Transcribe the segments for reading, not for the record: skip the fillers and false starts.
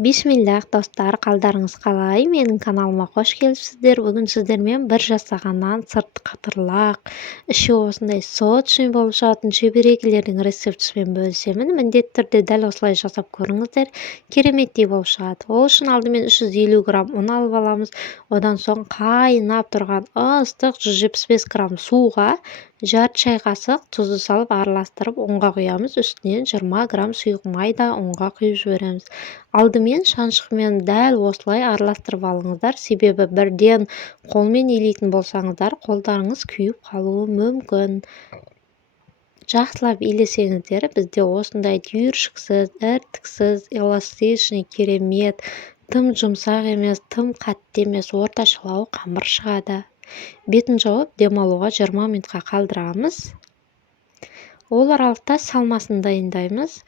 Бисмиллах достар, қалдарыңыз қалай? Менің каналыма қош келіпсіздер. Бүгін сіздермен бір жасағаннан сырт қатырлақ, іші осындай сочный болып шығатын чебурекілердің рецептісімен бөлісемін. Міндетті түрде дәл осылай жасап көріңіздер. Кереметтей болып шығады. Ол үшін алдымен 350 грамм ұн алып аламыз. Одан соң қайнап тұрған ыстық 175 грамм суға жарты шай қасық тұзды салып араластырып ұнға құямыз. Үстінен 20 грамм сұйық майда ұнға құйып жібереміз. Алдымен шаншқымен дәл осылай араластырып алыңыздар, себебі бірден қолмен илейтін болсаңыздар, қолдарыңыз күйіп қалуы мүмкін. Жақсылап илесеңіздер, бізде осындай түйіршіксіз, іртіксіз, эластичный, керемет, тым жұмсақ емес, тым қатты емес, орташалау қамыр шығады. Бетін жауып демалуға 20 минутқа қалдырамыз. Ол аралықта салмасын дайындаймыз.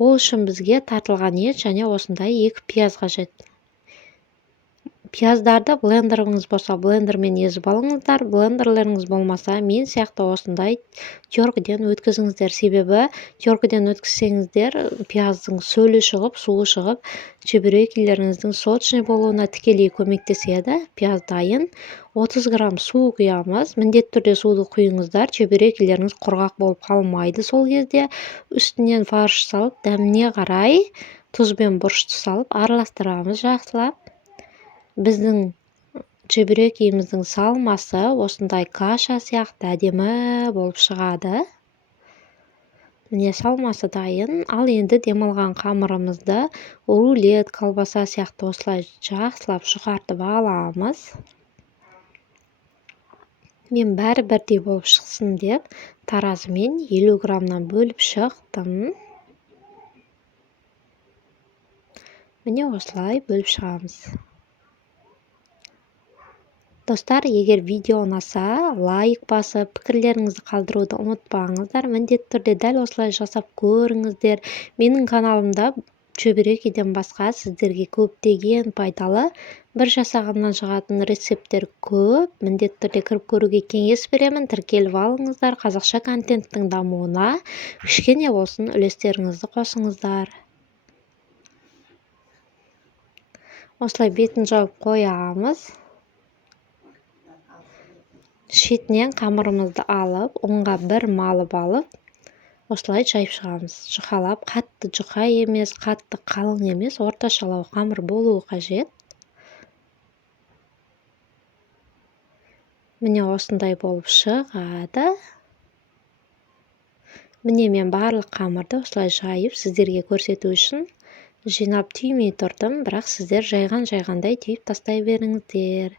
Ол үшін бізге тартылған ет және осындай 2 пияз қажет. Пияздарды блендеріңіз болса, блендермен езіп алыңыздар. Блендерлеріңіз болмаса, мен сияқты осындай теркіден өткізіңіздер. Себебі теркіден өткізсеңіздер, пияздың сөлі шығып, суы шығып, чебурекілеріңіздің сочный болуына тікелей көмектеседі. Пияз дайын. 30 грамм су құямыз. Міндетті түрде суды құйыңыздар. Чебурекілеріңіз құрғақ болып қалмайды сол кезде. Үстінен фарш салып, дәміне қарай тұз бен бұрышты салып араластырамыз жақсылап. Біздің чебурекіміздің салмасы осындай каша сияқты әдемі болып шығады. Міне салмасы дайын. Ал енді демалған қамырымызды рулет, колбаса сияқты осылай жақсылап жұқартып аламыз. Мен бәрі бірдей болып шықсын деп таразымен 50 граммнан бөліп шықтым. Міне осылай бөліп шығамыз. Достар, егер видео ұнаса, лайк басып, пікірлеріңізді қалдыруды ұмытпаңыздар. Міндетті түрде дәл осылай жасап көріңіздер. Менің каналымда чебурекиден басқа сіздерге көптеген пайдалы бір жасағаннан шығатын рецепттер көп. Міндетті түрде кіріп көруге кеңес беремін. Тіркеліп алыңыздар. Қазақша контенттің дамуына кішкене болсын үлестеріңізді қосыңыздар. Осылай бетін жауып қоямыз. Шетінен қамырымызды алып, ұнға бір малып алып, осылай жайып шығамыз. Жұқалап, қатты жұқа емес, қатты қалың емес, орташалау қамыр болуы қажет. Міне осындай болып шығады. Міне мен барлық қамырды осылай жайып, сіздерге көрсету үшін жинап түймей тұрдым, бірақ сіздер жайғандай түйіп тастай беріңіздер.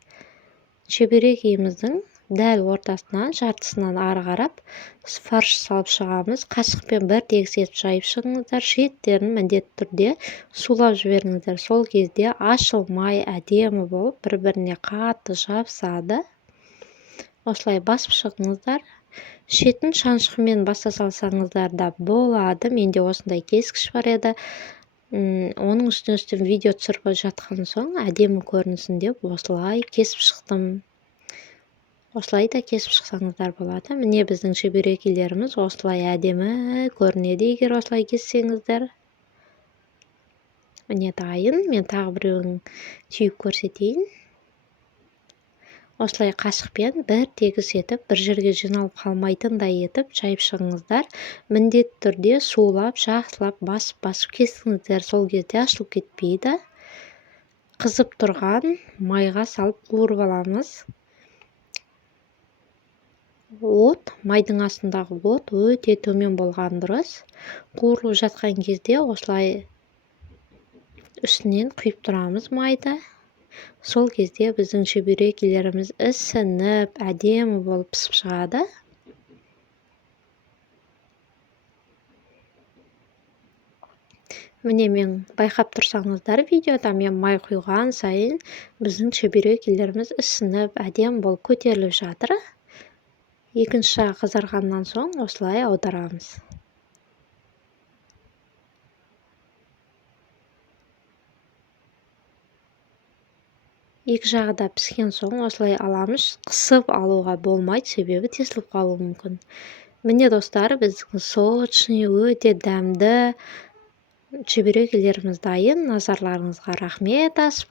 Чебурекіміздің дәл ортасынан, жартысынан ары қарап фарш салып шығамыз. Қашықпен бір тегіс етіп жайып шығыңыздар. Шеттерін міндетті түрде сулап жіберіңіздер. Сол кезде ашылмай әдемі болып, бір-біріне қатты жабысады. Осылай басып шығыңыздар. Шетін шаншқымен баса салсаңыздар да болады. Менде осындай кескіш бар еді. Оның үстін видео түсіріп жатқан соң әдемі көрінсін деп осылай кесіп шықтым. Осылай да кесіп шықсаңыздар болады. Міне біздің чебурекілеріміз осылай әдемі көрінеді, егер осылай кессеңіздер. Міне дайын. Мен тағы біреуін түйіп көрсетейін. Осылай қашықпен бір тегіс етіп, бір жерге жиналып қалмайтындай етіп жайып шығыңыздар. Міндетті түрде сулап, жақсылап, басып кесіңіздер. Сол кезде ашылып кетпейді. Қызып тұрған майға салып қуырып аламыз. Майдың астындағы от өте төмен болған дұрыс. Қуырылып жатқан кезде осылай үстінен құйып тұрамыз майды. Сол кезде біздің чебурекілеріміз ісініп, әдемі болып пісіп шығады. Міне мен байқап тұрсаңыздар видеода, мен май құйған сайын біздің чебурекілеріміз ісініп, әдемі болып көтеріліп жатыр. Екінші жағы қызарғаннан соң осылай аударамыз. Екі жағы да піскен соң осылай аламыз. Қысып алуға болмайды, себебі тесіліп қалуы мүмкін. Міне достар, біздің сочный, өте дәмді чебурек илеріміз дайын. Назарларыңызға рахмет. Ас